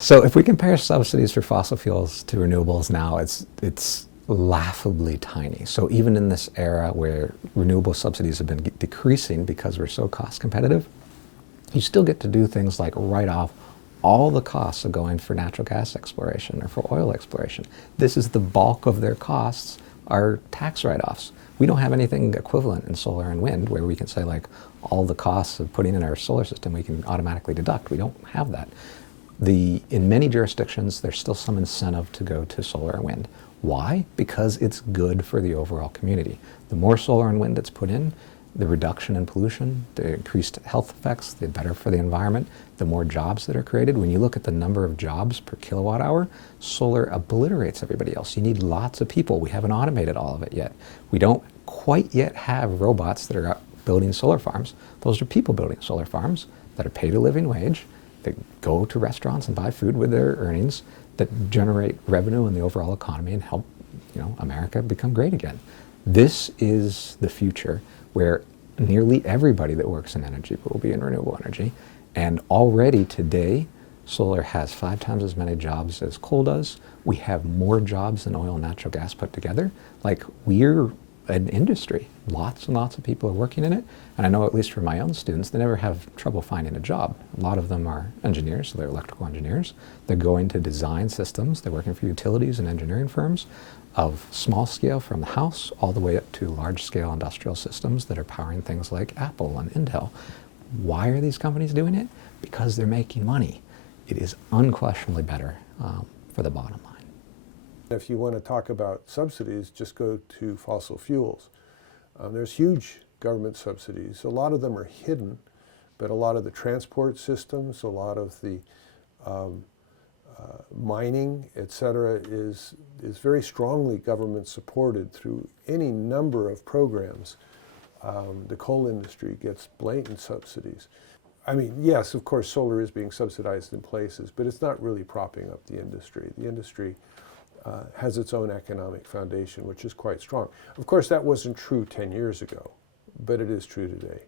So if we compare subsidies for fossil fuels to renewables now, it's laughably tiny. So even in this era where renewable subsidies have been decreasing because we're so cost competitive, you still get to do things like write off all the costs of going for natural gas exploration or for oil exploration. This is the bulk of their costs are tax write-offs. We don't have anything equivalent in solar and wind where we can say like all the costs of putting in our solar system we can automatically deduct. We don't have that. In many jurisdictions, there's still some incentive to go to solar and wind. Why? Because it's good for the overall community. The more solar and wind that's put in, the reduction in pollution, the increased health effects, the better for the environment, the more jobs that are created. When you look at the number of jobs per kilowatt hour, solar obliterates everybody else. You need lots of people. We haven't automated all of it yet. We don't quite yet have robots that are out building solar farms. Those are people building solar farms that are paid a living wage, that go to restaurants and buy food with their earnings, that generate revenue in the overall economy and help, America become great again. This is the future where nearly everybody that works in energy will be in renewable energy. And already today, solar has 5 times as many jobs as coal does. We have more jobs than oil and natural gas put together. Like, we're an industry. Lots and lots of people are working in it. And I know, at least for my own students, they never have trouble finding a job. A lot of them are engineers, so they're electrical engineers. They're going to design systems. They're working for utilities and engineering firms of small scale from the house all the way up to large scale industrial systems that are powering things like Apple and Intel. Why are these companies doing it? Because they're making money. It is unquestionably better for the bottom line. If you want to talk about subsidies, just go to fossil fuels. There's huge government subsidies. A lot of them are hidden, but a lot of the transport systems, a lot of the mining, et cetera, is very strongly government supported through any number of programs. The coal industry gets blatant subsidies. I mean, yes, of course, solar is being subsidized in places, but it's not really propping up the industry. The industry has its own economic foundation, which is quite strong. Of course, that wasn't true 10 years ago, but it is true today.